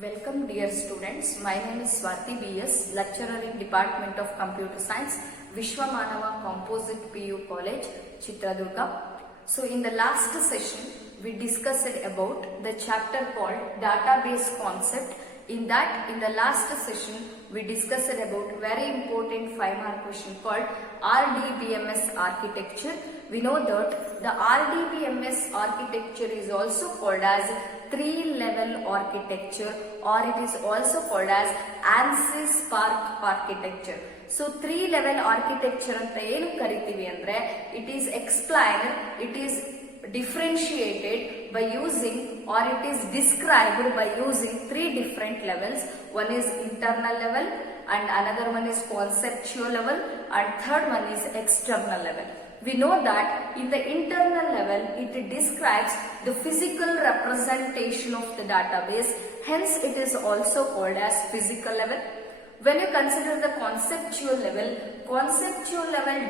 Welcome dear students, my name is Swati BS, lecturer in Department of Computer Science, Vishwamanava Composite PU College, Chitradurga. So in the last session, we discussed about the chapter called database concept. In the last session, we discussed about very important 5-mark question called RDBMS architecture. We know that the RDBMS architecture is also called as 3-level architecture, or it is also called as ANSYS Spark architecture. So 3-level architecture anta enu karitivi andre, it is explained, it is differentiated by using, or it is described by using 3 different levels. One is internal level, and another one is conceptual level, and third one is external level. We know that in the internal level, it describes the physical representation of the database, hence it is also called as physical level. When you consider the conceptual level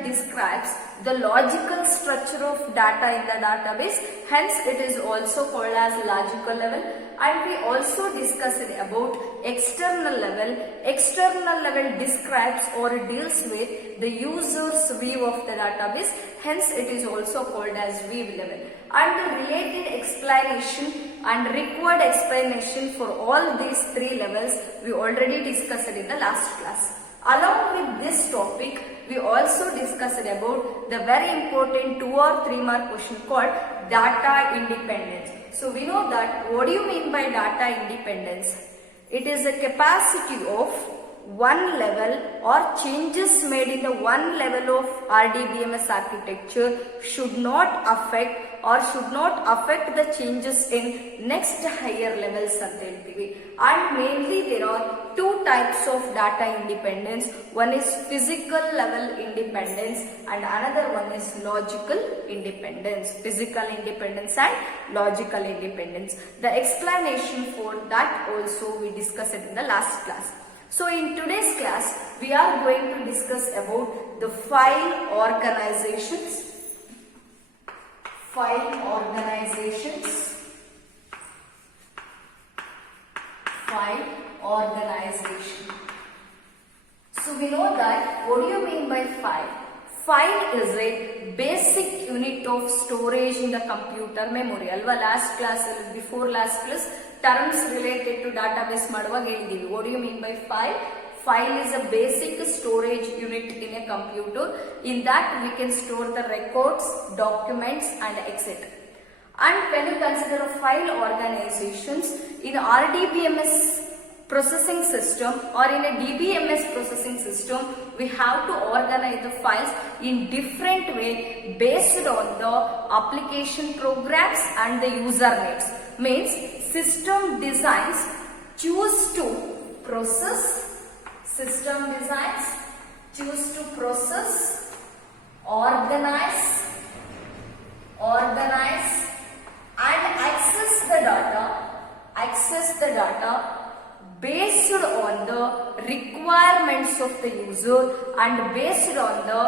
describes the logical structure of data in the database, hence it is also called as logical level. And we also discussed about external level. External level describes or deals with the user's view of the database, hence it is also called as view level. And the related explanation and required explanation for all these 3 levels we already discussed in the last class. Along with this topic, we also discussed about the very important 2 or 3 mark question called data independence. So we know that what do you mean by data independence? It is the capacity of one level or changes made in the one level of RDBMS architecture should not affect the changes in next higher levels anta heltivi. And mainly there are 2 types of data independence. One is physical level independence and another one is logical independence. Physical independence and logical independence. The explanation for that also we discussed in the last class. So in today's class, we are going to discuss about the file organizations. File organizations. File organization. So we know that, what do you mean by file? File is a basic unit of storage in the computer memory. Alva before last class, terms related to database ಮಾಡುವಾಗ ಹೇಳಿದೀವಿ. What do you mean by file? File is a basic storage unit in a computer. In that we can store the records, documents and etc. And when you consider file organizations in RDBMS processing system or in a DBMS processing system, we have to organize the files in different way based on the application programs and the user needs. Means system designs choose to process, organize and access the data based on the requirements of the user and based on the,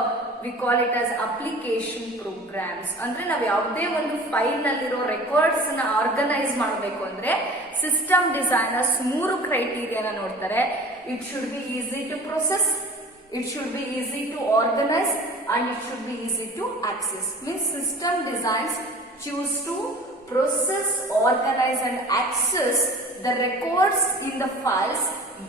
we call it as application programs. ಅಂದ್ರೆ ನಾವು ಯಾವುದೇ ಒಂದು file ನಲ್ಲಿರೋ records ನ organise ಮಾಡಬೇಕು ಅಂದ್ರೆ system designers 3 ಕ್ರೈಟೀರಿಯಾನ ನೋಡ್ತಾರೆ. It should be easy to process, it should be easy to organize and it should be easy to access. Means system designs choose to process, organize and access the records in the files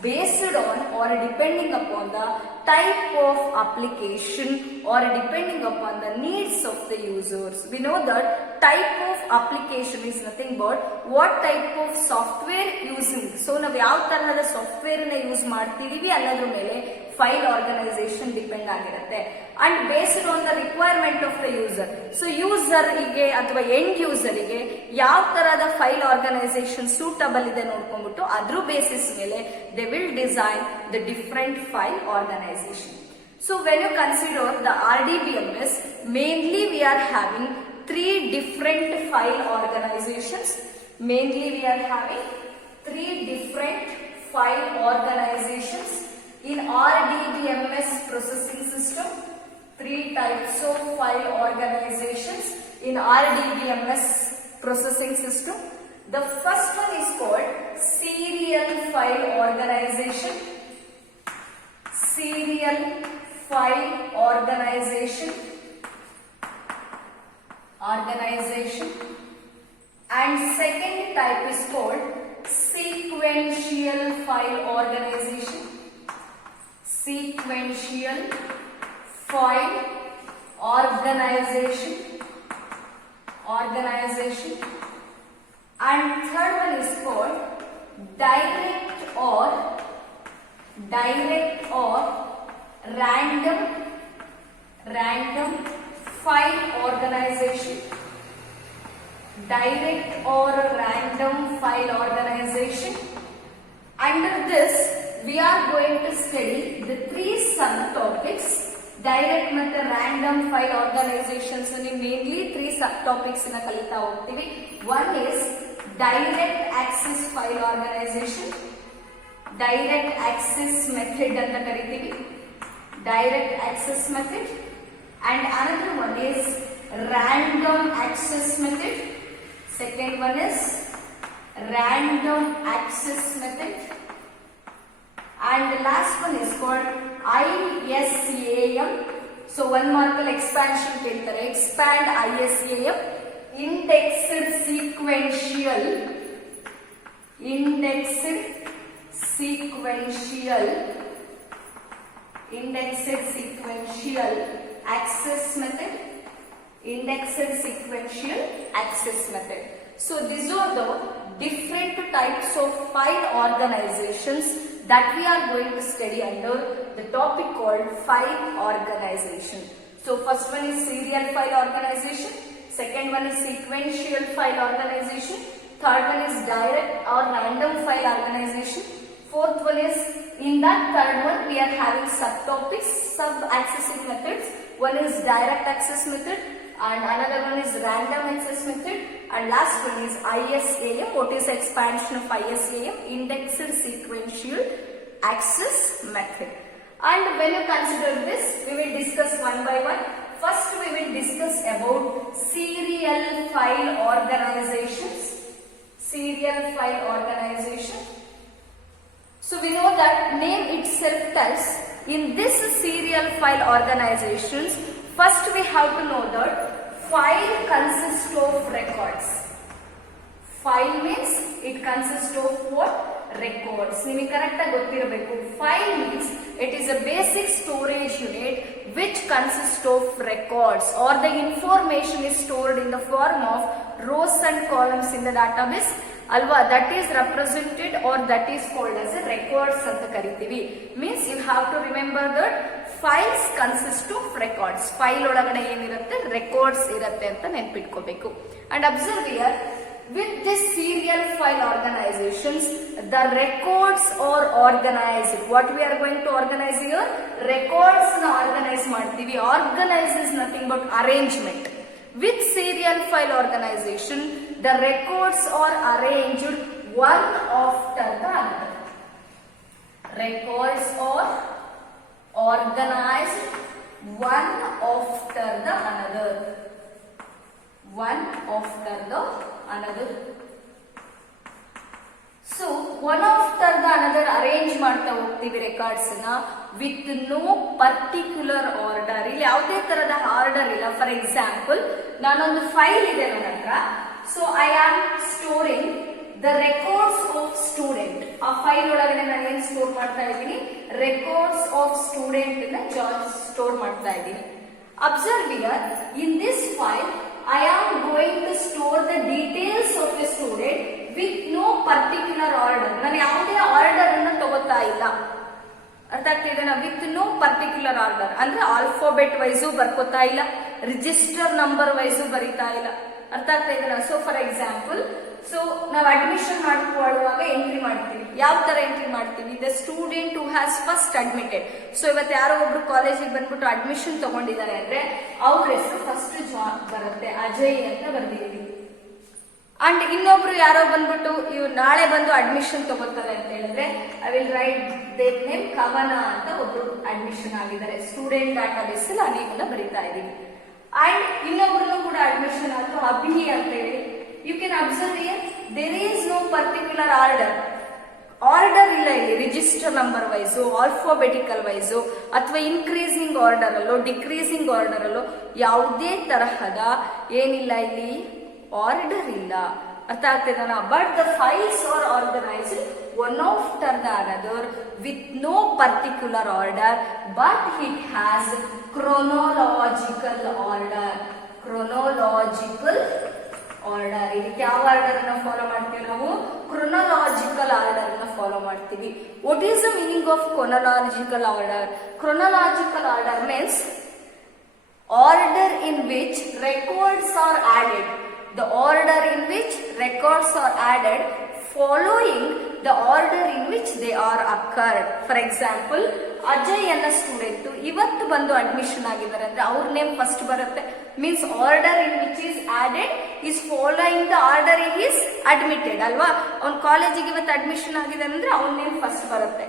based on or depending upon the type of application or depending upon the needs of the users. We know that type of application is nothing but what type of software using. So ನಾವು ಯಾವ ತರಹದ software ನ use ಮಾಡ್ತಿದೀವಿ ಅನ್ನೋದ್ರ ಮೇಲೆ file organisation depend ಆಗಿರುತ್ತೆ. And based on the requirement of the user. So ಯೂಸರ್ಗೆ ಅಥವಾ ಎಂಡ್ ಯೂಸರ್ಗೆ ಯಾವ ತರಹದ ಫೈಲ್ ಆರ್ಗನೈಸೇಷನ್ ಸೂಟಬಲ್ ಇದೆ ನೋಡ್ಕೊಂಡ್ಬಿಟ್ಟು ಅದ್ರ ಬೇಸಿಸ್ ಮೇಲೆ they will design the different file organisation. So when you consider the RDBMS, mainly we are having 3 different file organizations. Mainly we are having 3 different file organizations in RDBMS processing system. 3 types of file organizations in RDBMS processing system. The first one is called serial file organization, serial file organization, and second type is called sequential file organization, sequential file organization, and third one is called direct or random file organization, direct or random file organization. Under this we are going to study the three subtopics. Direct ಮತ್ತು random file organizations mainly three subtopics ನ ಕಲಿತಾ ಹೋಗ್ತೀವಿ. One is direct access file organization, direct access method ಅಂತ ಕರಿತೀವಿ, direct access method, and another one is random access method. Second one is random access method, and the last one is called ISAM. So one markal expansion keltare, expand ISAM, indexed sequential access method. So these are the different types of file organizations that we are going to study under the topic called file organization. So first one is serial file organization, second one is sequential file organization, third one is direct or random file organization, fourth one is, in that third one we are having subtopics, sub-accessing methods. One is direct access method and another one is random access method, and last one is ISAM. What is expansion of ISAM? Indexed sequential access method. And when you consider this, we will discuss one by one. First we will discuss about serial file organizations. So we know that name itself tells, in this serial file organizations, first we have to know that file consists of records. File means it consists of what? Records. ನಿಮಗೆ correct ಆಗಿ ಗೊತ್ತಿರಬೇಕು. File means it is a basic storage unit which consists of records, or the information is stored in the form of rows and columns in the database. Alva, that is represented or that is called as a records ಅಂತ ಕರಿತೀವಿ. Means you have to remember that files consist of records. File ಒಳಗಡೆ ಏನಿರುತ್ತೆ? Records ಇರುತ್ತೆ ಅಂತ ನೆನಪಿಟ್ಕೋಬೇಕು. And observe here, with this serial file organizations, the records are organized. What we are going to organize here? Records na organize ಮಾಡ್ತೀವಿ. Organize is nothing but arrangement. With serial file organization, the records are arranged one after the other. Records are organized one after the another. So one after the another arrange ಮಾಡ್ತಾ ಹೋಗ್ತೀವಿ records ನ with no particular order. ಇಲ್ಲಿ ಯಾವುದೇ ತರದ order ಇಲ್ಲ. For example, ನಾನೊಂದು file ಇದೆ ನನ್ನ ಹತ್ರ. So I am storing the records of student. ಆ ಫೈಲ್ ಒಳಗಡೆ ನಾನು ಏನ್ ಸ್ಟೋರ್ ಮಾಡ್ತಾ ಇದ್ದೀನಿ? ರೆಕಾರ್ಡ್ಸ್ ಆಫ್ ಸ್ಟೂಡೆಂಟ್ ಸ್ಟೋರ್ ಮಾಡ್ತಾ ಇದ್ದೀನಿ. Observe here, in this file I am going to store the details of a student with no particular order. ನಾನು ಯಾವುದೇ ಆರ್ಡರ್ ಅನ್ನು ತಗೋತಾ ಇಲ್ಲ. ಅರ್ಥ ಆಗ್ತಿದೆನಾ? ವಿತ್ ನೋ ಪರ್ಟಿಕ್ಯುಲರ್ ಆರ್ಡರ್ ಅಂದ್ರೆ ಆಲ್ಫಾಬೆಟ್ ವೈಸು ಬರ್ಕೋತಾ ಇಲ್ಲ, ರಿಜಿಸ್ಟರ್ ನಂಬರ್ ವೈಸು ಬರೀತಾ ಇಲ್ಲ. ಅರ್ಥ ಆಗ್ತಾ ಇದೆನಾ? ಸೊ ಫಾರ್ ಎಕ್ಸಾಂಪಲ್, ಸೊ ನಾವು ಅಡ್ಮಿಷನ್ ಮಾಡಿಕೊಳ್ಳುವಾಗ ಎಂಟ್ರಿ ಮಾಡ್ತೀವಿ. ಯಾವ ತರ ಎಂಟ್ರಿ ಮಾಡ್ತೀವಿ? The student who has first admitted. So ಇವತ್ತು ಯಾರೋ ಒಬ್ರು ಕಾಲೇಜಿಗೆ ಬಂದ್ಬಿಟ್ಟು ಅಡ್ಮಿಷನ್ ತಗೊಂಡಿದ್ದಾರೆ ಅಂದ್ರೆ ಅವ್ರ ಹೆಸರು ಫಸ್ಟ್ ಬರುತ್ತೆ, ಅಜಯ್ ಅಂತ ಬರ್ದಿದ್ದೀವಿ. ಅಂಡ್ ಇನ್ನೊಬ್ರು ಯಾರೋ ಬಂದ್ಬಿಟ್ಟು ಇವ್ರು ನಾಳೆ ಬಂದು ಅಡ್ಮಿಷನ್ ತಗೋತಾರೆ ಅಂತ ಹೇಳಿದ್ರೆ I will write there name ಕವನ ಅಂತ ಒಬ್ರು ಅಡ್ಮಿಷನ್ ಆಗಿದ್ದಾರೆ. ಸ್ಟೂಡೆಂಟ್ ಡಾಟಾಬೇಸ್ ಅಲ್ಲಿ ಅನೇಕನ ಬರೀತಾ ಇದೀವಿ. ಅಂಡ್ ಇನ್ನೊಬ್ರು ಕೂಡ ಅಡ್ಮಿಷನ್ ಆದ್ರು ಅಭಿ ಅಂತ ಹೇಳಿ. You can observe here, there is no particular order. Order ಇಲ್ಲ ಇಲ್ಲಿ register number wise, alphabetical wise ಅಥವಾ ಇನ್ಕ್ರೀಸಿಂಗ್ ಆರ್ಡರ್ ಅಲ್ಲೋ ಡಿಕ್ರೀಸಿಂಗ್ ಆರ್ಡರ್ ಅಲ್ಲೋ ಯಾವುದೇ ತರಹದ ಏನಿಲ್ಲ ಇಲ್ಲಿ ಆರ್ಡರ್ ಇಲ್ಲ. ಅರ್ಥ ಆಗ್ತದಲ್ಲ? But the files are organised one after the another with no particular order but it has chronological order. Chronological order, ಇದಕ್ಕೆ ಯಾವ ಆರ್ಡರ್ ಅನ್ನ ಫಾಲೋ ಮಾಡ್ತೀವಿ ನಾವು? ಕ್ರೊನೊಲಾಜಿಕಲ್ ಆರ್ಡರ್ ಅನ್ನ ಫಾಲೋ ಮಾಡ್ತೀವಿ. What is the meaning of chronological order? Chronological order means order in which records are added. The order in which records are added following the order in which they are occurred. For example, Ajay ಅನ್ನೋ student ಇವತ್ತು ಬಂದು admission ಆಗಿದ್ದಾರೆ ಅಂದ್ರೆ ಅವ್ರ name first ಬರುತ್ತೆ. Means order in which is added is following the order in is admitted ಅಲ್ವಾ? ಅವ್ನ ಕಾಲೇಜಿಗೆ ಇವತ್ತು ಅಡ್ಮಿಷನ್ ಆಗಿದೆ ಅಂದ್ರೆ ಅವ್ನ ನೇಮ್ ಫಸ್ಟ್ ಬರುತ್ತೆ.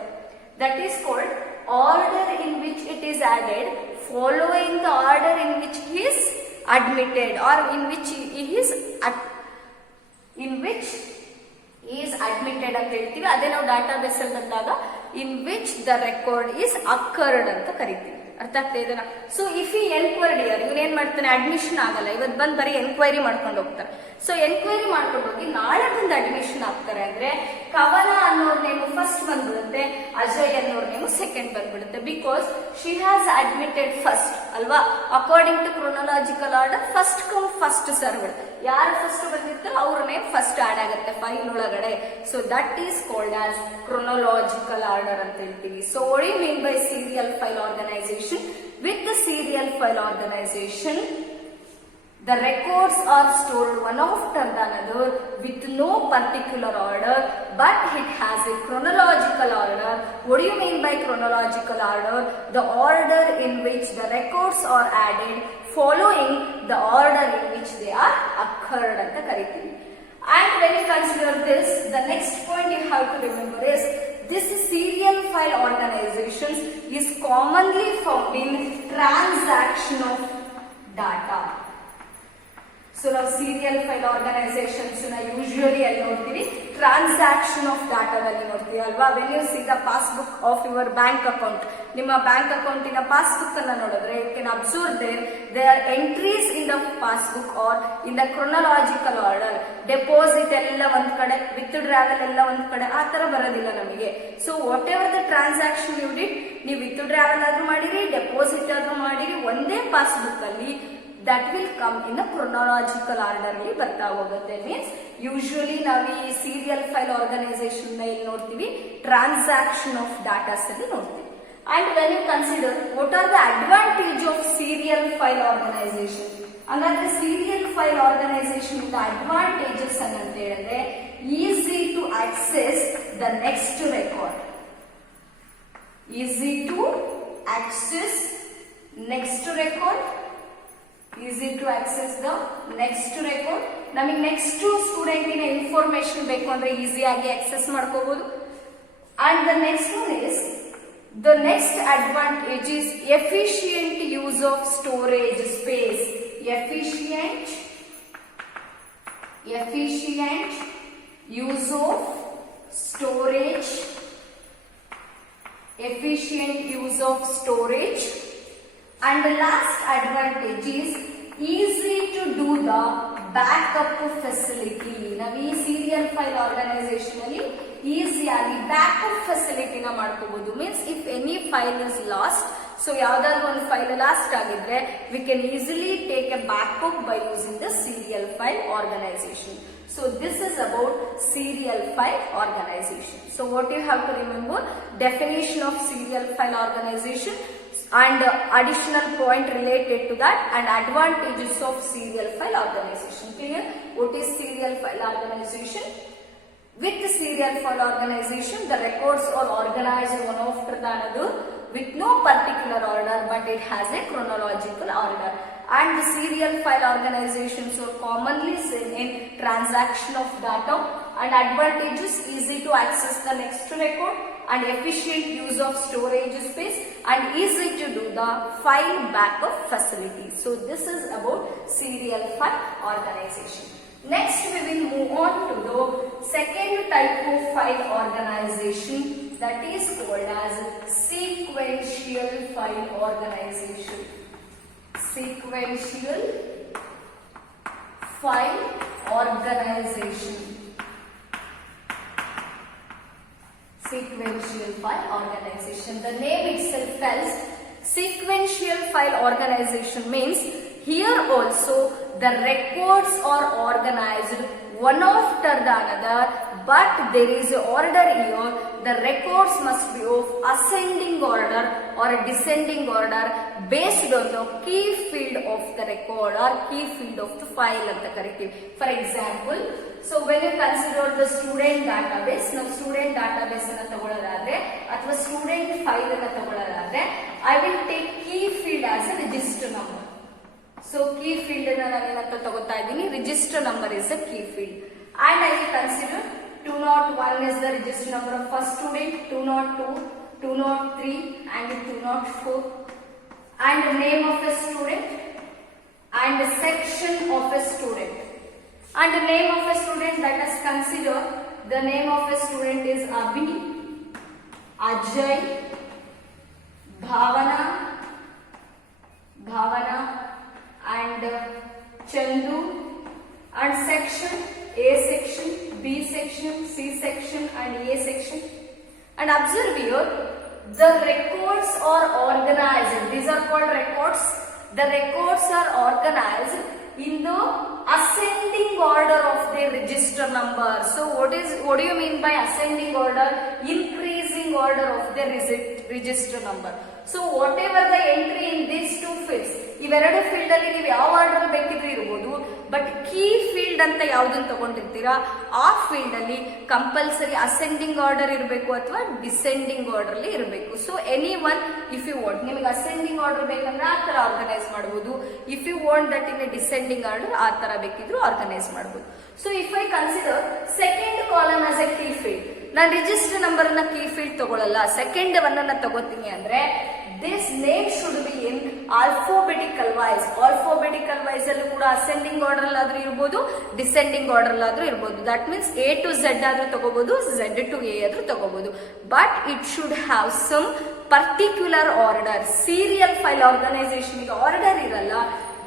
That is called order in which it is added following the order in which he is admitted or in which he is admitted ಅಂತ ಹೇಳ್ತೀವಿ. ಅದೇ ನಾವು ಡಾಟಾ ಬೇಸ್ ಅಲ್ಲಿ ಬಂದಾಗ in which the record is occurred ಅಂತ ಕರಿತೀವಿ. ಅರ್ಥ ಆಗ್ತಾ ಇದೆನಾ? ಸೊ ಇಫ್ ಈ ಎನ್ಕ್ವೈರಿ ಇವನ್ ಏನ್ ಮಾಡ್ತಾನೆ, ಅಡ್ಮಿಷನ್ ಆಗಲ್ಲ, ಇವತ್ತು ಬಂದ್ ಬರೀ ಎನ್ಕ್ವೈರಿ ಮಾಡ್ಕೊಂಡು ಹೋಗ್ತಾರೆ. ಸೊ ಎನ್ಕ್ವೈರಿ ಮಾಡ್ಕೊಂಡು ಹೋಗಿ ನಾಳೆ ಬಂದು ಅಡ್ಮಿಷನ್ ಆಗ್ತಾರೆ ಅಂದ್ರೆ ಕವನ ಅನ್ನೋರ್ ನೇಮು ಫಸ್ಟ್ ಬಂದ್ಬಿಡುತ್ತೆ, ಅಜಯ್ ಅನ್ನೋರ್ ನೇಮು ಸೆಕೆಂಡ್ ಬಂದ್ಬಿಡುತ್ತೆ. Because she has admitted first ಅಲ್ವಾ? According to chronological order first come first served. ಯಾರು ಫಸ್ಟ್ ಬಂದಿರ್ತಾರೋ ಅವ್ರ ನೇಮ್ ಫಸ್ಟ್ ಆಡ್ ಆಗುತ್ತೆ ಫೈಲ್ ಒಳಗಡೆ. So that is called as chronological order ಅಂತ ಹೇಳ್ತೀವಿ. So what you mean by serial file organisation? With the serial file organization, the records are stored one after the another with no particular order, but it has a chronological order. What do you mean by chronological order? The order in which the records are added following the order in which they are occurred anta kariತೀವಿ. And when you consider this, the next point you have to remember is this serial file organizations is commonly found in transaction of data. So now serial file organizations na usually ಅಲ್ಲಿ ನೋಡ್ತೀವಿ transaction of ಡಾಟಾದಲ್ಲಿ ನೋಡ್ತೀವಿ ಅಲ್ವಾ? When you see the passbook of your bank account, ನಿಮ್ಮ bank ಅಕೌಂಟಿನ passbook ಅನ್ನ ನೋಡಿದ್ರೆ you can observe there are entries in the passbook are in the chronological order. Deposit ಎಲ್ಲ ಒಂದ್ ಕಡೆ, ವಿತ್ ಡ್ರಾವೆಲ್ ಎಲ್ಲ ಒಂದ್ ಕಡೆ, ಆ ತರ ಬರೋದಿಲ್ಲ ನಮಗೆ. So whatever the transaction you did, ನೀವು ವಿತ್ ಡ್ರಾವೆಲ್ ಆದ್ರೂ ಮಾಡಿರಿ, ಡೆಪಾಸಿಟ್ ಆದ್ರೂ ಮಾಡಿರಿ, ಒಂದೇ ಪಾಸ್ಬುಕ್ ಅಲ್ಲಿ that will come in a chronological order ಅಲ್ಲಿ ಬರ್ತಾ ಹೋಗುತ್ತೆ. ಮೀನ್ಸ್ ಯೂಶುವಲಿ ನಾವು ಈ ಸೀರಿಯಲ್ ಫೈಲ್ ಆರ್ಗನೈಸೇಷನ್ ಇಲ್ಲಿ ನೋಡ್ತೀವಿ ಟ್ರಾನ್ಸಾಕ್ಷನ್ ಆಫ್ ಡಾಟಾಸ್ ಅಲ್ಲಿ ನೋಡ್ತೀವಿ. And when you consider what are the advantage of serial file organisation, ಹಾಗಾದ್ರೆ ಸೀರಿಯಲ್ ಫೈಲ್ ಆರ್ಗನೈಸೇಷನ್ ಇಂದ ಅಡ್ವಾಂಟೇಜಸ್ ಅಂತ ಹೇಳಿದ್ರೆ easy to access the next record. Easy to access next record, easy to access the next record. ನಮಗೆ next ಸ್ಟೂಡೆಂಟಿನ information ಬೇಕು ಅಂದ್ರೆ ಈಸಿಯಾಗಿ access ಮಾಡ್ಕೋಬಹುದು. And the next one is the next advantage is efficient use of storage space. Efficient use of storage, efficient use of storage. And the last advantage is easy to do the backup facility. ನಾವು ಈ serial file organisation ಅಲ್ಲಿ ಈಸಿಯಾಗಿ backup ಫೆಸಿಲಿಟಿನ ಮಾಡ್ಕೋಬಹುದು. Means if any file is lost, so ಯಾವ್ದಾದ್ರು ಒಂದು file lost ಆಗಿದ್ರೆ we can easily take a backup by using the serial file organisation. So this is about serial file organization. So what you have to remember, definition of serial file organization and additional point related to that and advantages of serial file organization. Clear? What is serial file organization? With the serial file organization, the records are organized one after the another with no particular order, but it has a chronological order. And the serial file organizations are commonly seen in transaction of data, and advantages easy to access the next record and efficient use of storage space and easy to do the file backup facility. So this is about serial file organization. Next we will move on to the second type of file organization, that is called as sequential file organization. Sequential file organization. Sequential file organization. The name itself tells sequential file organization means here also the records are organized one after the another, but there is an order here. The records must be of ascending order or a descending order based on the key field of the record or key field of the file ಅಂತ ಕರಿತೀವಿ. For example, so when you consider the student database, ನಾವು student database ಅನ್ನು ತಗೊಳ್ಳೋದಾದ್ರೆ ಅಥವಾ student file ಅನ್ನು ತಗೊಳ್ಳೋದಾದ್ರೆ, I will take key field as a register number. So key field ಅನ್ನು ನಾನು ಏನಂತ ತಗೋತಾ ಇದ್ದೀನಿ, register number is a key field, and I will consider 201 is the register number of first student, 202, 203 and 204, and the name of a student and the section of a student. And the name of a student, let us consider the name of a student is Abhi, Ajay, Bhavana and Chandu, and section A section, B section, C section and A section. And observe here, the records are organized. These are called records. The records are organized in the ascending order of their register number. So what do you mean by ascending order? Increasing order of their register number. So whatever the entry in these two fields, ಇವೆರಡು field ಅಲ್ಲಿ ನೀವು ಯಾವ order ಬೇಕಿದ್ರೂ ಇರಬಹುದು, but key field ಅಂತ ಯಾವ್ದನ್ನ ತಗೊಂಡಿರ್ತೀರಾ ಆ field ಅಲ್ಲಿ ಕಂಪಲ್ಸರಿ ಅಸೆಂಡಿಂಗ್ ಆರ್ಡರ್ ಇರಬೇಕು ಅಥವಾ ಡಿಸೆಂಡಿಂಗ್ ಆರ್ಡರ್ ಅಲ್ಲಿ ಇರಬೇಕು. So any one if you want, ನಿಮಗೆ ಅಸೆಂಡಿಂಗ್ ಆರ್ಡರ್ ಬೇಕಂದ್ರೆ ಆ ತರ ಆರ್ಗನೈಸ್ ಮಾಡಬಹುದು. If you want that in a descending order ಆ ತರ ಬೇಕಿದ್ರು ಆರ್ಗನೈಸ್ ಮಾಡಬಹುದು. So if I consider second column as a key field, ನಾನು ರಿಜಿಸ್ಟರ್ ನಂಬರ್ ನ ಕೀ ಫೀಲ್ಡ್ ತಗೊಳ್ಳಲ್ಲ, ಸೆಕೆಂಡ್ ಒನ್ ಅನ್ನ ತಗೋತೀನಿ ಅಂದ್ರೆ this name should be in alphabetical wise. Alphabetical wise ಅಲ್ಲೂ ಕೂಡ ascending order ಆದ್ರೂ ಇರಬಹುದು, descending order ಆದ್ರೂ ಇರಬಹುದು. That means A to Z ಆದ್ರೂ ತಗೋಬಹುದು, Z to A ಆದ್ರೂ ತಗೋಬಹುದು. But it should have some particular order. Serial file organization ಗೆ order ಇರಲ್ಲ,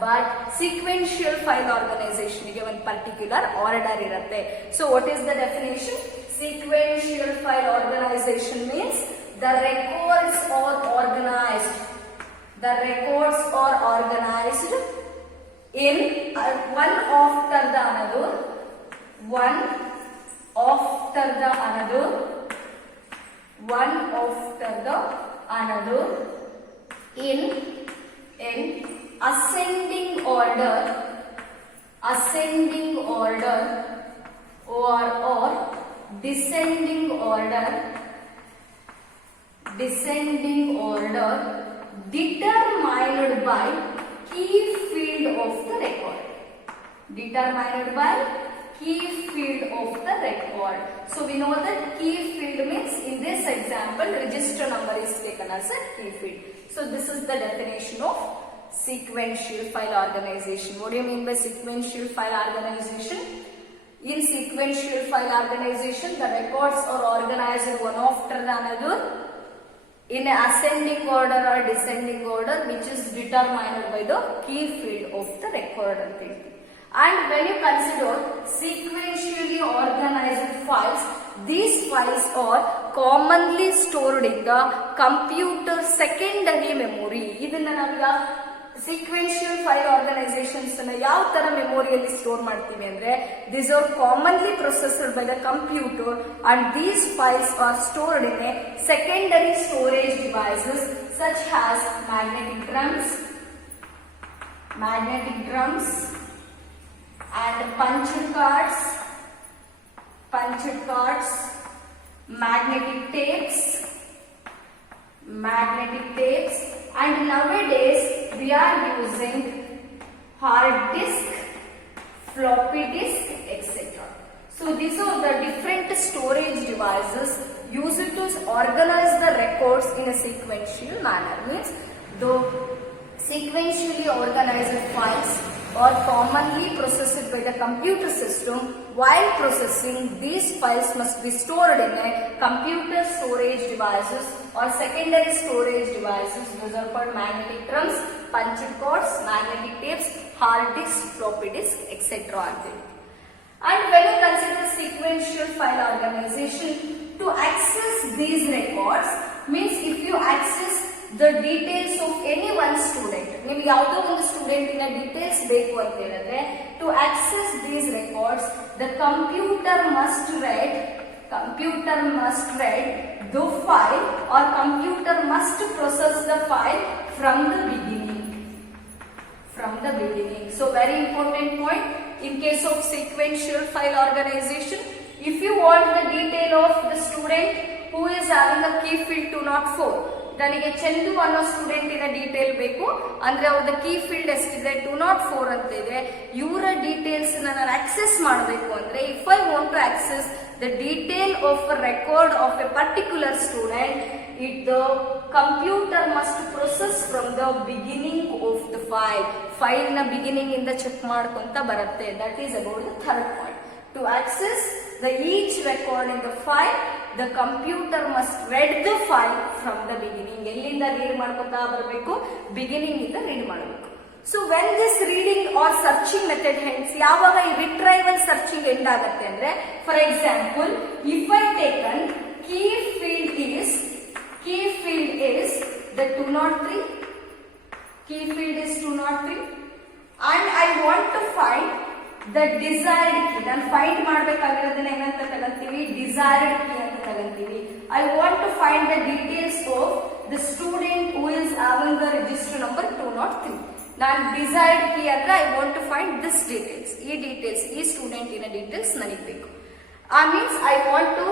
but sequential file organization ಗೆ ಒಂದು particular order ಇರುತ್ತೆ. So what is the definition? Sequential file organization means the records are organized. The records are organized in one after the another, one after the another, one after the another in ascending order or descending order determined by key field of the record. Determined by key field of the record. So we know that key field means in this example register number is taken as a key field. So this is the definition of sequential file organization. What do you mean by sequential file organization? In sequential file organization, the records are organized one after the another in ascending order or descending order, which is determined by the key field of the record. And when you consider sequentially organized files, these files are commonly stored in the computer secondary memory. ಇದನ್ನ ನಾವು sequential file organizations ಅನ್ನು ಯಾವ ತರ ಮೆಮೊರಿಯಲ್ಲಿ store ಮಾಡ್ತೀವಿ ಅಂದ್ರೆ, these are commonly processed by the computer and these files are stored in a secondary storage devices such as magnetic drums and punched cards, magnetic tapes, and nowadays we are using hard disk, floppy disk, etc. So these are the different storage devices used to organize the records in a sequential manner. Means the sequentially organized files or commonly processed by the computer system. While processing, these files must be stored in a computer storage devices or secondary storage devices. Those are called magnetic drums, punched cords, magnetic tapes, hard disk, floppy disk, etc. And when you consider sequential file organization, to access these records means if you access the details of any one student, ನಿಮಗೆ ಯಾವುದೋ ಒಂದು ಸ್ಟೂಡೆಂಟಿನ details ಬೇಕು ಅಂತ ಹೇಳಿದ್ರೆ, to access these records the computer must read the file or computer must process the file from the beginning. So very important point in case of sequential file organization. If you want the detail of the student who is having a key field 204, ನನಗೆ ಚಂದು ಅನ್ನೋ ಸ್ಟೂಡೆಂಟಿನ detail ಬೇಕು ಅಂದ್ರೆ ಅವ್ರದ್ದು key field ಎಷ್ಟಿದೆ 204 ಅಂತ ಇದೆ. ಇವರ details ನಾನು ಆಕ್ಸೆಸ್ ಮಾಡಬೇಕು ಅಂದ್ರೆ, if I want to access the detail of a record of a particular student, the computer must process from the beginning of the file ನ ಬಿಗಿನಿಂಗ್ ಇಂದ ಚೆಕ್ ಮಾಡ್ಕೊಂತ ಬರುತ್ತೆ. That is about the third point. To access each record in the file, the computer must read the file from the beginning. ಎಲ್ಲಿಂದ read ಮಾಡ್ಕೊತಾ ಬರಬೇಕು? Beginning ಇಂದ read ಮಾಡಬೇಕು. So when this reading or searching method ends, ಯಾವಾಗ ಈ retrieval searching end ಆಗುತ್ತೆ ಅಂದ್ರೆ, for example, if I taken key field is the 203, key field is 203, and I want to find the desired key. ನಾನು find ಮಾಡಬೇಕಾಗಿರೋದನ್ನ ಏನಂತ ತಗೊಂತೀವಿ? Desired key ಅಂತ ತಗೊಂತೀವಿ. I want to find the details of the student who is having the register number 203. ನಾನು desired key ಅಂದ್ರೆ I want to find this details. ಈ ಸ್ಟೂಡೆಂಟಿನ details ನನಗೆ ಬೇಕು. Means I want to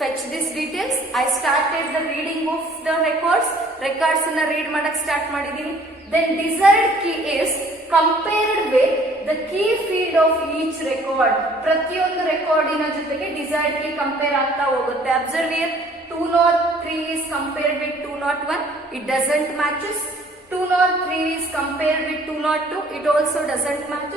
fetch these details. I started the reading of the records ಅನ್ನ read ಮಾಡಕ್ start ಮಾಡಿದೀನಿ. Then desired key is compared with the key field of each record. ಪ್ರತಿಯೊಂದು ರೆಕಾರ್ಡಿನ ಜೊತೆಗೆ desired key compare ಆಗ್ತಾ ಹೋಗುತ್ತೆ. Observe here, 203 is compared with 201. It doesn't matches. 203 is compared with 202. It also doesn't match.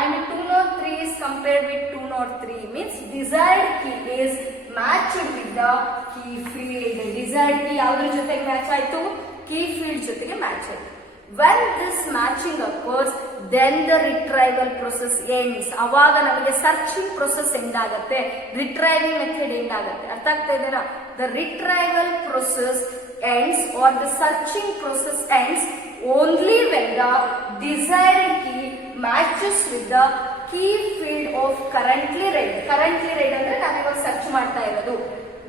And 203 is compared with 203 means desired key is matched with the key field. Desired key ಯಾವುದ್ರ ಜೊತೆಗೆ match ಆಯ್ತು? Key field ಜೊತೆಗೆ match ಆಯ್ತು. When this matching occurs, then the retrieval process ends. ಅವಾಗ ನಮಗೆ searching process end ಆಗುತ್ತೆ, ರಿಟ್ರೈವಿಂಗ್ method end ಆಗುತ್ತೆ. ಅರ್ಥ ಆಗ್ತಾ ಇದೆನಾ? The retrieval process ends or the searching process ends only when the desired key matches with the key field of currently read. Currently read ಅಂದ್ರೆ ನಾವಿವಾಗ search ಮಾಡ್ತಾ ಇರೋದು.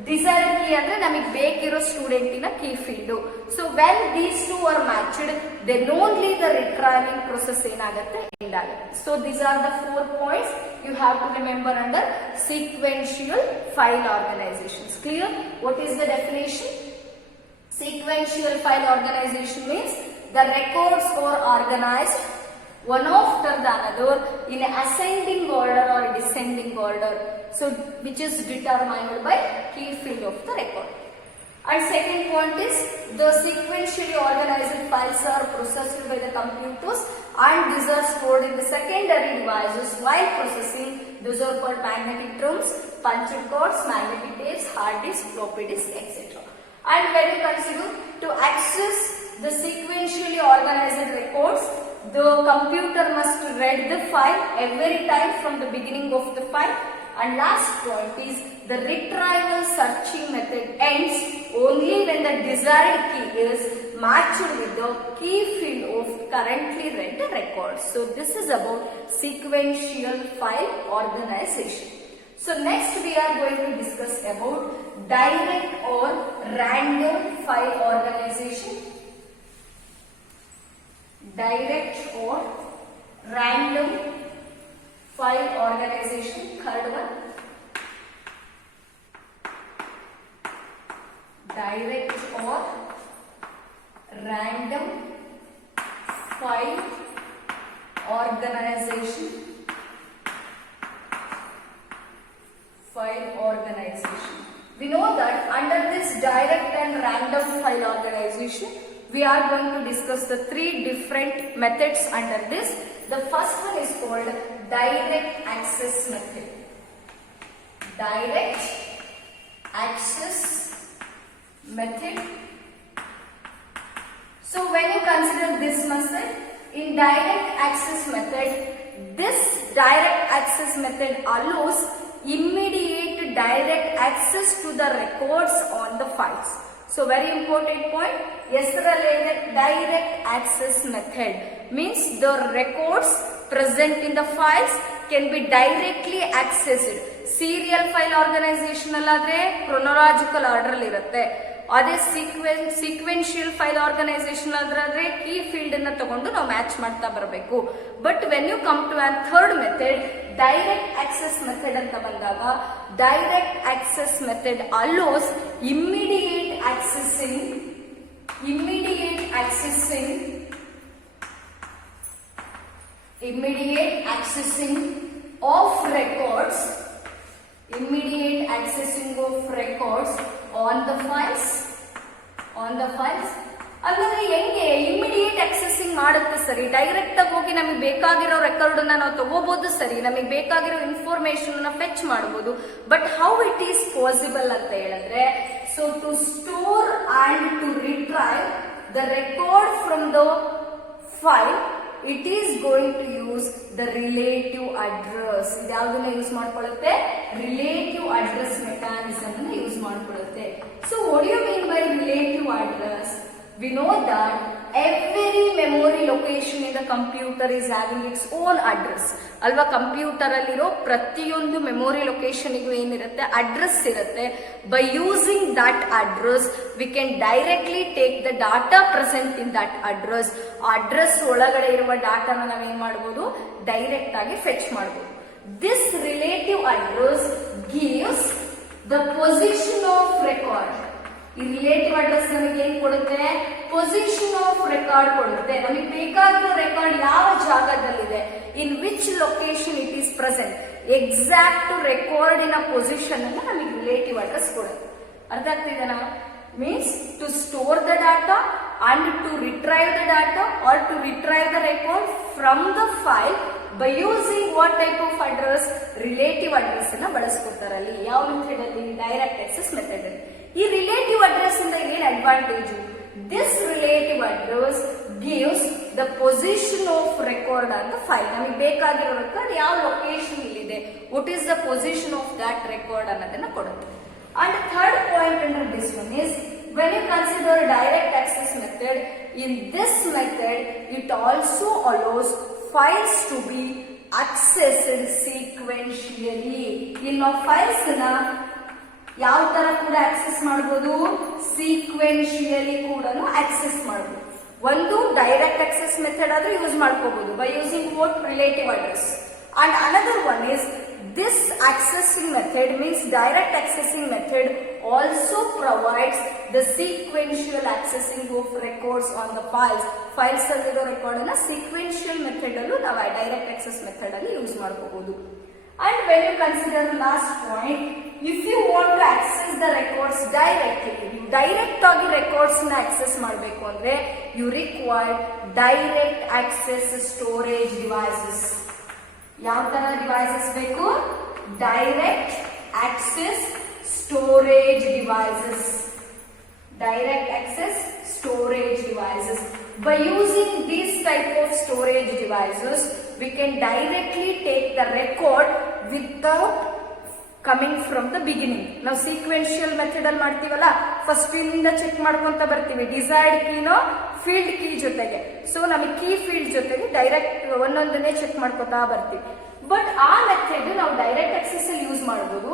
Desired key ಅಂದ್ರೆ ನಮಗೆ ಬೇಕಿರೋ ಸ್ಟೂಡೆಂಟಿನ key field. So when these two are matched, then only the retrieving process ಏನಾಗುತ್ತೆ? End ಆಗುತ್ತೆ. So these are the 4 points you have to remember under sequential file organizations. Clear? What is the definition? Sequential file organization means the records are organized one after the another in ascending order or descending order, so which is determined by key field of the record. And second point is the sequentially organized files are processed by the computers and these are stored in the secondary devices. While processing, those are called magnetic drums, punched cords, magnetic tapes, hard disk, floppy disk, etc. And when you consider to access the sequentially organized records, the computer must read the file every time from the beginning of the file. And last point is the retrieval searching method ends only when the desired key is matched with the key field of currently read records. So this is about sequential file organization. So next we are going to discuss about direct or random file organization. Direct or random file organization. Third one, direct or random file organization. We know that under this direct and random file organization, we are going to discuss the 3 different methods under this. The first one is called direct access method. Direct access method. So when you consider this method, in direct access method, this direct access method allows immediate direct access to the records on the files. So very important point, direct access method means the records present in the files can be directly accessed. Serial file organization alladre chronological order ಅಲ್ಲಿ ಇರುತ್ತೆ. ಅದೇ sequential file organisation ಆದ್ರೆ key field ಅನ್ನ ತಗೊಂಡು ನಾವು match ಮಾಡ್ತಾ ಬರಬೇಕು. But when you come to on third method, direct access method ಅಂತ ಬಂದಾಗ, direct access method allows immediate accessing of records on the files. ಅಂದ್ರೆ ಹೆಂಗೆ ಇಮಿಡಿಯೇಟ್ ಆಕ್ಸೆಸಿಂಗ್ ಮಾಡುತ್ತೆ ಸರಿ, ಡೈರೆಕ್ಟ್ ಆಗಿ ಹೋಗಿ ನಮಗೆ ಬೇಕಾಗಿರೋ ರೆಕಾರ್ಡ್ ಅನ್ನ ನಾವು ತಗೋಬಹುದು ಸರಿ, ನಮಗೆ ಬೇಕಾಗಿರೋ ಇನ್ಫಾರ್ಮೇಶನ್ ಅನ್ನ ಫೆಚ್ ಮಾಡಬಹುದು. But how it is possible ಅಂತ ಹೇಳಿದ್ರೆ, so to store and to retrieve the record from the file, it is going to use the relative address. ಇದ್ಯಾವುದನ್ನ ಯೂಸ್ ಮಾಡ್ಕೊಳ್ಳುತ್ತೆ? ರಿಲೇಟಿವ್ ಅಡ್ರೆಸ್ ಮೆಕ್ಯಾನಿಸಮ್ ಅನ್ನು ಯೂಸ್ ಮಾಡ್ಕೊಳ್ಳುತ್ತೆ. So what do you mean by relative address? We know that every memory location in the computer is having its own address. ಅಲ್ವಾ, computer ಅಲ್ಲಿರೋ ಪ್ರತಿಯೊಂದು memory location ಗೂ ಏನಿರುತ್ತೆ, address ಇರುತ್ತೆ. By using that address we can directly take the data present in that address. Address ಒಳಗಡೆ ಇರುವ ಡಾಟಾನ ನಾವೇನ್ ಮಾಡಬಹುದು? ಡೈರೆಕ್ಟ್ ಆಗಿ ಫೆಚ್ ಮಾಡಬಹುದು. This relative address gives the position of record. ಈ ರಿಲೇಟಿವ್ ಅಡ್ರೆಸ್ ನಮಗೆ ಏನ್ ಕೊಡುತ್ತೆ? ಪೊಸಿಷನ್ ಆಫ್ ರೆಕಾರ್ಡ್ ಕೊಡುತ್ತೆ. ನಮಗೆ ಬೇಕಾಗಿರೋ ರೆಕಾರ್ಡ್ ಯಾವ ಜಾಗದಲ್ಲಿದೆ, in which location it is present, exact ರೆಕಾರ್ಡಿನ ಪೊಸಿಷನ್ ಅನ್ನು ನಮಗೆ ರಿಲೇಟಿವ್ ಅಡ್ರೆಸ್ ಕೊಡುತ್ತೆ. ಅರ್ಥ ಆಗ್ತಿದೆನಾ? Means to store the data and to retrieve the data or to retrieve the record from the file by using what type of address? Relative address ಅನ್ನ ಬಳಸ್ಕೊತಾರೆ. ಅಲ್ಲಿ ಯಾವ ಮೆಥಡ್ ಅಲ್ಲಿ? ಡೈರೆಕ್ಟ್ ಆಕ್ಸೆಸ್ ಮೆಥಡ್ ಅಲ್ಲಿ. ಈ ರಿಲೇಟಿವ್ ಅಡ್ರೆಸ್ ಇಂದ ಏನ್ advantage? This relative address gives the position of record on the file. ನಮಗೆ ಬೇಕಾಗಿರೋ ರೆಕಾರ್ಡ್ ಯಾವ ಲೊಕೇಶನ್ ಇಲ್ಲಿದೆ, what is the position of that record ಅನ್ನೋದನ್ನ ಕೊಡುತ್ತೆ. And third point under this one is, when you consider direct access method, in this method it also allows files to be accessed sequentially. ಇನ್ನು files ನ ಯಾವ ತರ ಕೂಡ access ಮಾಡಬಹುದು? ಸೀಕ್ವೆನ್ಶಿಯಲಿ ಕೂಡ access ಮಾಡಬಹುದು. ಒಂದು ಡೈರೆಕ್ಟ್ ಆಕ್ಸೆಸ್ ಮೆಥಡ್ ಆದ್ರೆ ಯೂಸ್ ಮಾಡ್ಕೋಬಹುದು by using what? Relative address. And another one is this accessing method, means direct accessing method also provides the sequential accessing of records on the files. Files alliರೋ record ಅನ್ನ sequential method ಅಲ್ಲೂ ನಾವು direct access method ಅಲ್ಲಿ use ಮಾಡ್ಕೋಬಹುದು. And when you consider last point, if you want to access the records directly, you direct ಆಗಿ records ನ access ಮಾಡಬೇಕು ಅಂದ್ರೆ you require direct access storage devices. ಯಾವ ತರ ಡಿವೈಸಸ್ ಬೇಕು? Direct access storage devices. Direct access storage devices. By using these type of storage devices, we can directly take the record without coming from the beginning. ನಾವು ಸೀಕ್ವೆನ್ಶಿಯಲ್ method ಅಲ್ಲಿ ಮಾಡ್ತೀವಲ್ಲ, first ಇಲ್ಲಿಂದ check ಮಾಡ್ಕೊಂತ ಬರ್ತೀವಿ, desired kino field key ಜೊತೆಗೆ. So ನಮಗೆ key field ಜೊತೆಗೆ direct ಒಂದೊಂದನ್ನೇ check ಮಾಡ್ಕೊತಾ ಬರ್ತೀವಿ. ಬಟ್ ಆ ಮೆಥಡ್ ನಾವು ಡೈರೆಕ್ಟ್ ಆಕ್ಸೆಸ್ ಅಲ್ಲಿ ಯೂಸ್ ಮಾಡಬಹುದು.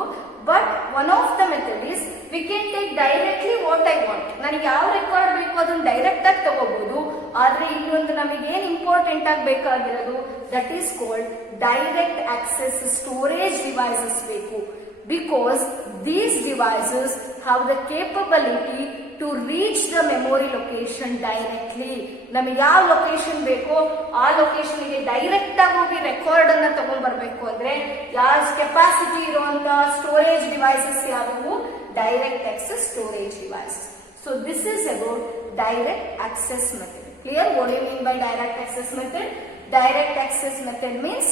But one of the method is we can take directly what I want. ನನಗೆ ಯಾವ ರೆಕಾರ್ಡ್ ಬೇಕು ಅದನ್ನ ಡೈರೆಕ್ಟ್ ಆಗಿ ತಗೋಬಹುದು. ಆದ್ರೆ ಇನ್ನೊಂದು ನಮಗೆ ಏನ್ ಇಂಪಾರ್ಟೆಂಟ್ ಆಗಿ ಬೇಕಾಗಿರೋದು, that is called direct access storage devices ಬೇಕು. Because these devices have the capability to reach the memory location directly. ನಮಗೆ ಯಾವ ಲೊಕೇಶನ್ ಬೇಕೋ ಆ ಲೊಕೇಶನ್ ಗೆ ಡೈರೆಕ್ಟ್ ಆಗಿ ಹೋಗಿ ರೆಕಾರ್ಡ್ ಅನ್ನ ತಗೊಂಡ್ ಬರ್ಬೇಕು ಅಂದ್ರೆ ಯಾವ ಕೆಪಾಸಿಟಿ ಇರುವಂತ ಸ್ಟೋರೇಜ್ ಡಿವೈಸಸ್ ಯಾವುವು? Direct access storage device. So this is about direct access method. Clear? What do you mean by direct access method? Direct access method means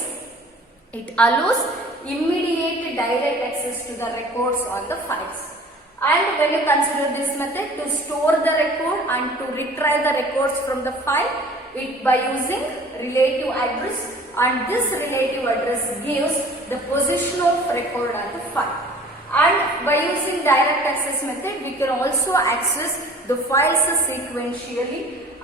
it allows immediate direct access to the records on the files. And when you consider this method to store the record and to retrieve the records from the file, it by using relative address, and this relative address gives the position of record on the file. And by using direct access method, we can also access the files sequentially,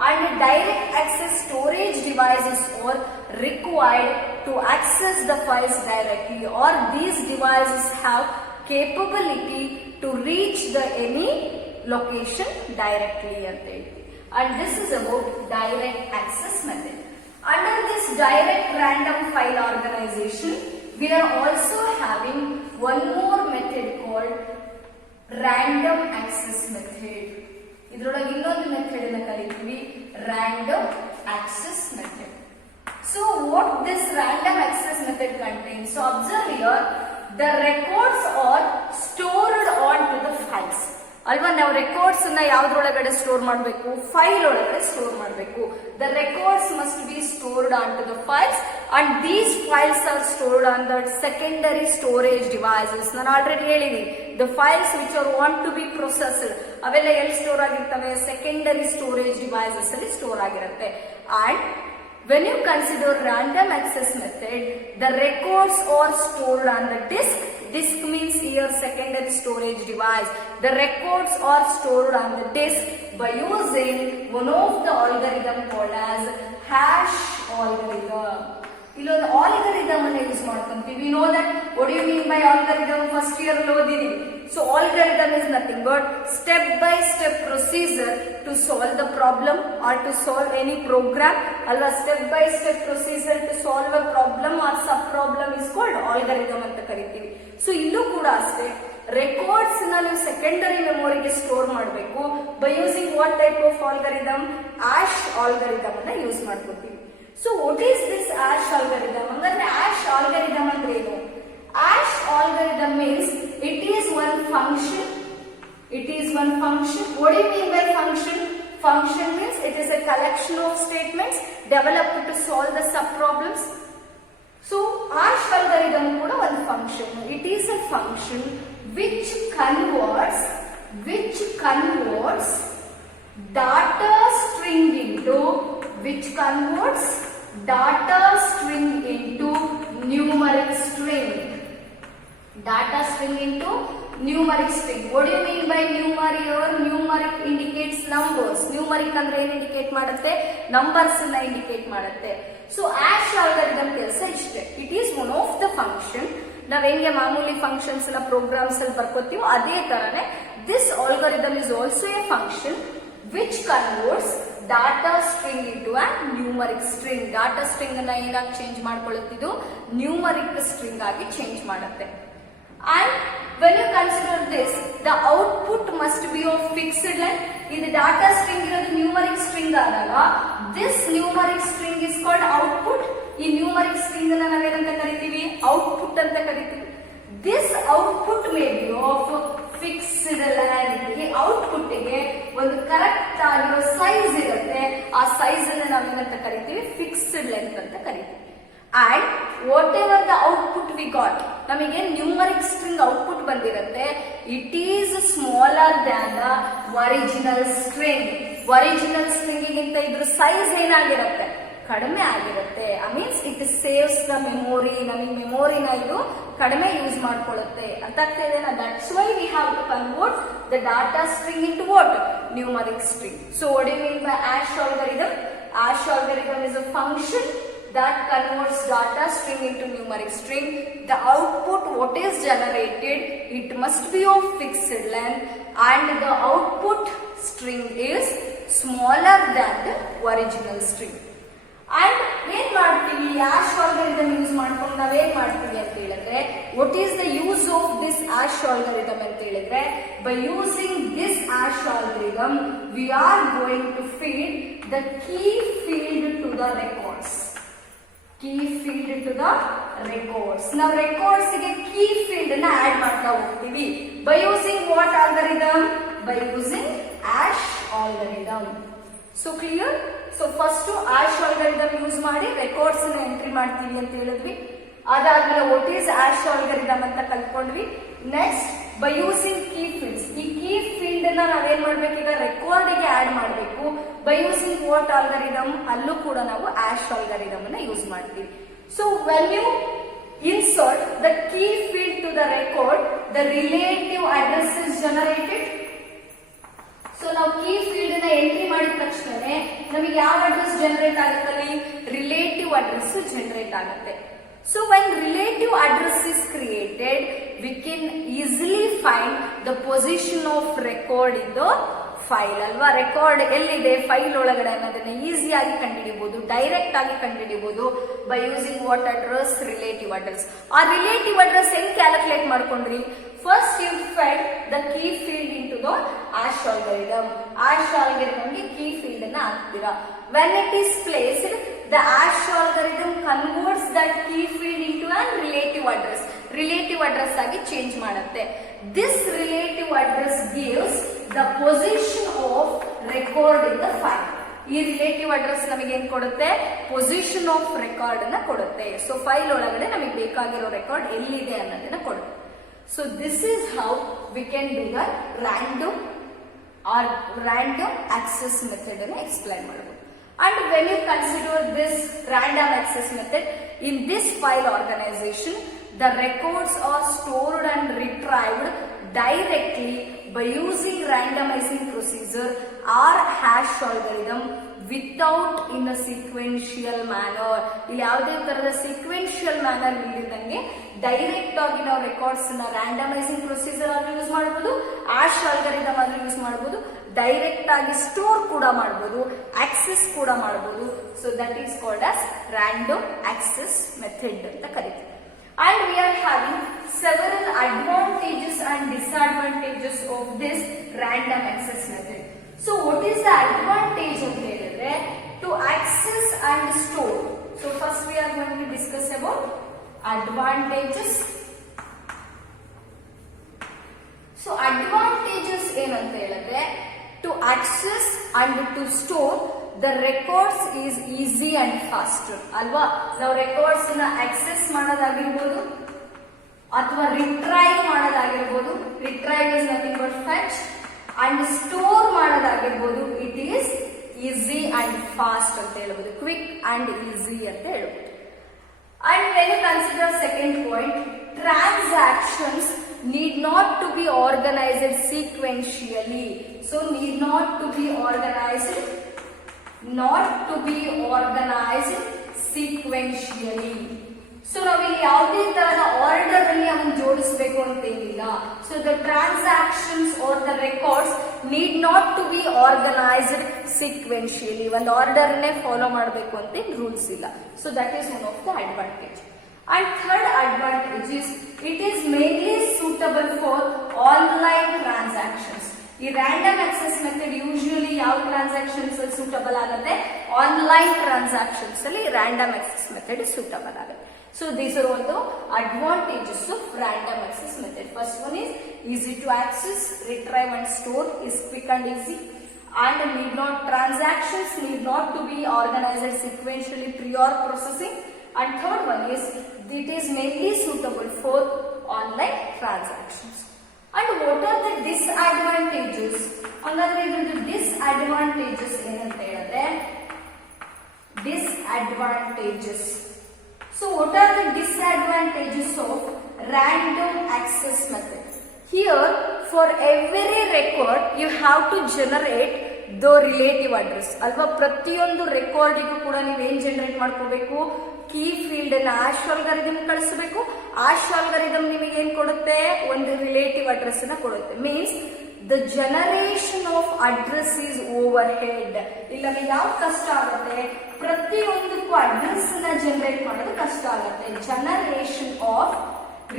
and direct access storage devices are required to access the files directly, or these devices have capability to reach the any location directly ಅಂತ ಹೇಳ್ತೀವಿ. And this is about direct access method. Under this direct random file organization, we are also having one more method called random access method. ಇದರೊಳಗೆ ಇನ್ನೊಂದು method ಅನ್ನು ಕರೀತೀವಿ random access method. So what this random access method contains? So observe here, the records are stored onto the files. ಅಲ್ವಾ, ನಾವು records ಅನ್ನ ಯಾವ್ದ್ರೊಳಗಡೆ store ಮಾಡಬೇಕು? File ಒಳಗಡೆ ಸ್ಟೋರ್ ಮಾಡಬೇಕು. The records must be stored on to the files, and these files are stored on the secondary storage devices. ನಾನು already ಹೇಳಿದೀನಿ, the files which are want to be processed ಅವೆಲ್ಲ ಎಲ್ಲಿ store ಆಗಿರ್ತವೆ? Secondary storage devices ಅಲ್ಲಿ store ಆಗಿರುತ್ತೆ. And when you consider random access method, the records are stored on the disk. Disk means here secondary storage device. The records are stored on the disk by using one of the algorithm called as hash algorithm. ಇಲ್ಲೊಂದು algorithm ಅನ್ನು use ಮಾಡ್ಕೊಂತೀವಿ. We know that what do you mean by algorithm? First year ಅಲ್ಲಿ ಓದಿದೀವಿ. So algorithm is nothing but step by step procedure to solve the problem or to solve any program. Alva step by step procedure to solve a problem or sub problem is called algorithm ಅಂತ ಕರಿತೀವಿ. So ಇಲ್ಲೂ ಕೂಡ ಅಷ್ಟೇ, records ನ ನೀವು secondary ಮೆಮೊರಿಗೆ store ಮಾಡಬೇಕು. By using what type of algorithm? Ash algorithm ಅನ್ನ ಯೂಸ್ ಮಾಡ್ಕೊತೀವಿ. So what is this ash algorithm? ಹಂಗಂದ್ರೆ ಆಶ್ ಆಲ್ಗರಿದಮ್ ಅಂದ್ರೆ ಏನು? Ash algorithm means it is one function. It is one function. What do you mean by function? Function means it is a collection of statements developed to solve the sub-problems. So, ASH algorithm kuda one function. It is a function which converts data string into numeric string. Data string into numeric string. What do you mean by numeric? Or numeric indicates numbers. Numeric ಅಂದ್ರೆ ಏನು indicate ಮಾಡುತ್ತೆ? Numbers ಅನ್ನ indicate ಮಾಡುತ್ತೆ. So ಆಶ್ algorithm ಕೆಲಸ ಇಷ್ಟೇ. It is one of the function. ನಾವ್ ಹೆಂಗೆ ಮಾಮೂಲಿ ಫಂಕ್ಷನ್ಸ್ ಎಲ್ಲ ಪ್ರೋಗ್ರಾಮ್ಸ್ ಅಲ್ಲಿ ಬರ್ಕೋತೀವೋ ಅದೇ ತರನೇ this algorithm is also A function which converts data string into a numeric string. Data string ಅನ್ನ ಏನಾಗಿ ಚೇಂಜ್ ಮಾಡ್ಕೊಳ್ಳುತ್ತಿದ್ದು? ನ್ಯೂಮರಿಕ್ ಸ್ಟ್ರಿಂಗ್ ಆಗಿ ಚೇಂಜ್ ಮಾಡುತ್ತೆ. And when you consider this, the output must be of fixed length. In the data string irodu numeric string adaga, this numeric string is called output. In numeric string anna nave anta karitivi? Output anta karitivi. This output may be of fixed length. Ee output ಗೆ ಒಂದು correct ಆಗಿರೋ size ಇರುತ್ತೆ. ಆ size ಅನ್ನು ನಾವು ಏನಂತ ಕರಿತೀವಿ? Fixed length ಅಂತ ಕರಿತೀವಿ. And whatever the output we got, ನಮಗೆ ನ್ಯೂಮರಿಕ್ ಸ್ಟ್ರಿಂಗ್ ಔಟ್ಪುಟ್ ಬಂದಿರುತ್ತೆ, it is smaller than the original string. Original string ಗಿಂತ ಇದ್ರ ಸೈಜ್ ಏನಾಗಿರುತ್ತೆ? ಕಡಿಮೆ ಆಗಿರುತ್ತೆ. Means it saves the memory. ನಮಗೆ ಮೆಮೊರಿನ ಇದು ಕಡಿಮೆ ಯೂಸ್ ಮಾಡ್ಕೊಳ್ಳುತ್ತೆ ಅಂತ ಆಗ್ತಾ ಇದೆ. That's why we have to convert the data string into what? Numeric string. So what do you mean by ash algorithm? Ash algorithm is a function that converts data string into numeric string. The output what is generated, it must be of fixed length, and the output string is smaller than the original string. And when ಮಾಡ್ತೀವಿ ಆಶ್ algorithm use ಮಾಡ್ಕೊಂಡು ನಾವೇನ್ ಮಾಡ್ತೀವಿ ಅಂತ ಹೇಳಿದ್ರೆ, what is the use of this ash algorithm ಅಂತ ಹೇಳಿದ್ರೆ, by using this ash algorithm we are going to feed the key field to the records. Key field to the records. Now records ಗೆ key field ಅನ್ನ add ಮಾಡ್ತಾ ಹೋಗ್ತೀವಿ. By using what algorithm? By using ash algorithm. So clear. So first ash algorithm use ಮಾಡಿ records entry ಮಾಡ್ತೀವಿ ಅಂತ ಹೇಳಿದ್ವಿ. ಅದಾದ್ಮೇಲೆ what is ash algorithm ಅಂತ ಕಲ್ತ್ಕೊಂಡ್ವಿ. Next by using key fields, ಈ ಕೀ ಫೀಲ್ಡ್ ನ ನಾವೇನ್ ಮಾಡ್ಬೇಕು, ಈಗ ರೆಕಾರ್ಡ್ ಗೆ ಆಡ್ ಮಾಡಬೇಕು. ಬೈ ಯೂಸಿಂಗ್ ವಾಟ್ ಆಲ್ಗರಿದಮ್, ಅಲ್ಲೂ ಕೂಡ ನಾವು ಆಶ್ ಆಲ್ಗರಿದಮ್ ಅನ್ನ ಯೂಸ್ ಮಾಡ್ತೀವಿ. So when you insert the key field to the record, the relative address is generated. So ನಾವು ಕೀ ಫೀಲ್ಡ್ ನ ಎಂಟ್ರಿ ಮಾಡಿದ ತಕ್ಷಣ ನಮಗೆ ಯಾವ ಅಡ್ರೆಸ್ ಜನರೇಟ್ ಆಗುತ್ತೆ, ರಿಲೇಟಿವ್ ಅಡ್ರೆಸ್ ಜನರೇಟ್ ಆಗುತ್ತೆ. So when relative address is created, we can easily find the position of record in the file ಅಲ್ವಾ. Record ಎಲ್ಲಿದೆ ಫೈಲ್ ಒಳಗಡೆ ಅನ್ನೋದನ್ನ ಈಸಿಯಾಗಿ ಕಂಡುಹಿಡಿಬಹುದು, ಡೈರೆಕ್ಟ್ ಆಗಿ ಕಂಡುಹಿಡಿಬಹುದು by using what address, relative address. ಆ ರಿಲೇಟಿವ್ ಅಡ್ರೆಸ್ ಹೆಂಗ್ ಕ್ಯಾಲ್ಕುಲೇಟ್ ಮಾಡ್ಕೊಂಡ್ರಿ, first you fed the key field in to the ash algorithm. Ash ಆಲ್ಗರಿದಮ್ಗೆ ಕೀ ಫೀಲ್ಡ್ ಅನ್ನ ಹಾಕ್ತೀರಾ. When it is placed, the ash algorithm converts that key field into an relative address. Relative address ಆಗಿ change ಮಾಡುತ್ತೆ. This relative address gives the position of record in the file. ಈ relative address ನಮಗೆ ಏನ್ ಕೊಡುತ್ತೆ, position of record ಅನ್ನ ಕೊಡುತ್ತೆ. So file ಒಳಗಡೆ ನಮಗೆ ಬೇಕಾಗಿರೋ ರೆಕಾರ್ಡ್ ಎಲ್ಲಿದೆ ಅನ್ನೋದನ್ನ ಕೊಡುತ್ತೆ. So this is how we can do the random access method ಅನ್ನು ಎಕ್ಸ್ಪ್ಲೈನ್ ಮಾಡಬಹುದು. And when you consider this random access method, in this file organization, the records are stored and retrieved directly by using randomizing procedure or hash algorithm without in a sequential manner. ಇಲ್ಲಿ ಯಾವುದೇ ತರದ sequential manner ಇಲ್ಲದಂಗೆ direct ಆಗಿ ನಾವು records ನ ರ್ಯಾಂಡಮೈಸಿಂಗ್ procedure ಆಗಿ use ಮಾಡಬಹುದು, ಆಶ್ algorithm ಆಗಿ ಯೂಸ್ ಮಾಡಬಹುದು, ಡೈರೆಕ್ಟ್ ಆಗಿ ಸ್ಟೋರ್ ಕೂಡ ಮಾಡಬಹುದು, ಆಕ್ಸೆಸ್ ಕೂಡ ಮಾಡಬಹುದು. So that is called as random access method ಅಂತ ಕರೀತೀವಿ. And we are having several advantages and disadvantages of this random access method. So what is the advantage ಅಂತ ಹೇಳಿದ್ರೆ, to access and store. So first we are going to discuss about advantages. So advantages ಏನಂತ ಹೇಳಿದ್ರೆ, to access and to store the records is easy and faster ಅಲ್ವಾ. ನಾವು records ನ access ಮಾಡೋದಾಗಿರ್ಬೋದು ಅಥವಾ retrieve ಮಾಡೋದಾಗಿರ್ಬೋದು, retrieve is nothing but fetch, and store ಮಾಡೋದಾಗಿರ್ಬೋದು, it is easy and fast ಅಂತ ಹೇಳ್ಬೋದು, ಕ್ವಿಕ್ ಅಂಡ್ ಈಸಿ ಅಂತ ಹೇಳ್ಬೋದು. And when you consider second point, transactions need not to be organized sequentially. So need not to be organized sequentially. ಸೊ ನಾವಿಲ್ಲಿ ಯಾವುದೇ ತರಹದ order ಅಲ್ಲಿ ಅವನ್ನ ಜೋಡಿಸಬೇಕು ಅಂತ ಏನಿಲ್ಲ. So the transactions or the records need not to be organised sequentially. ಒಂದು ಆರ್ಡರ್ ನೇ ಫಾಲೋ ಮಾಡಬೇಕು ಅಂತ ರೂಲ್ಸ್ ಇಲ್ಲ. So that is one of the advantage. And third advantage is it is mainly suitable for online transactions. ಈ random access method usually ಯಾವ transactions suitable ಆಗುತ್ತೆ, online transactions ಅಲ್ಲಿ random access method suitable ಆಗುತ್ತೆ. So these are all the advantages of random access method. First one is easy to access, retrieve and store is quick and easy, and transactions need not to be organized sequentially prior processing. And third one is it is mainly suitable for online transactions. And what are the disadvantages? Another is disadvantages ಏನಂತ ಹೇಳಿದ್ರೆ, disadvantages. So what are the disadvantages of random access method? Here for every record you have to generate the relative address ಅಲ್ವಾ. ಪ್ರತಿಯೊಂದು ರೆಕಾರ್ಡಿಗೂ ಕೂಡ ನೀವೇನ್ generate ಮಾಡ್ಕೋಬೇಕು, key field ಅನ್ನ ಆಶ್ algorithm ಕಳಿಸಬೇಕು. ಆಶ್ algorithm ನಿಮಗೆ ಏನ್ ಕೊಡುತ್ತೆ, ಒಂದು ರಿಲೇಟಿವ್ ಅಡ್ರೆಸ್ ಅನ್ನ ಕೊಡುತ್ತೆ. Means the generation of address is over head. ಇಲ್ಲ ಯಾವ ಕಷ್ಟ ಆಗುತ್ತೆ, ಪ್ರತಿಯೊಂದಕ್ಕೂ ಅಡ್ರೆಸ್ ನ ಜನರೇಟ್ ಮಾಡೋದು ಕಷ್ಟ ಆಗುತ್ತೆ. Generation of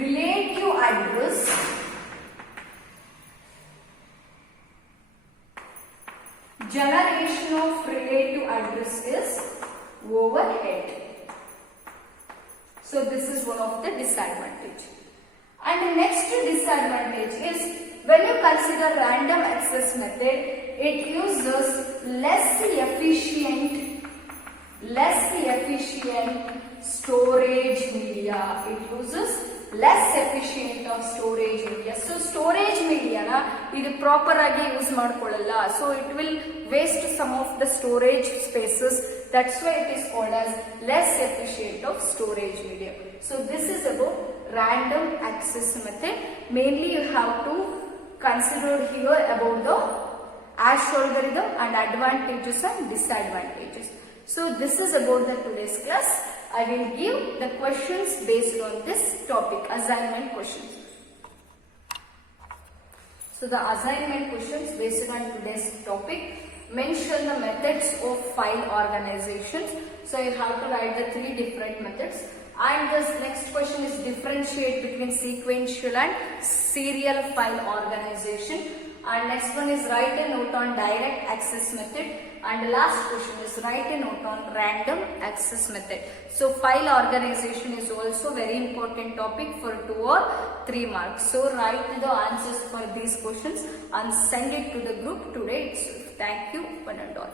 relative address is overhead. So this is one of the disadvantage. And the next disadvantage is when you consider random access access method, it uses less efficient storage media. It uses less efficient of storage media. So storage media na idu proper agi use madಕೊಳ್ಳಲ್ಲ. So it will waste some of the storage spaces. That's why it is called as less efficient of storage media. So this is about random access method. Mainly you have to consider here about the Ash algorithm and advantages and disadvantages. So this is about the today's class. I will give the questions based on this topic, assignment questions. So the assignment questions based on today's topic, mention the methods of file organizations. So you have to write the 3 different methods. And this next question is differentiate between sequential and serial file organization. And next one is write a note on direct access method. And the last question is write a note on random access method. So file organization is also very important topic for 2 or 3 marks. So write the answers for these questions and send it to the group today itself. Thank you, one and all.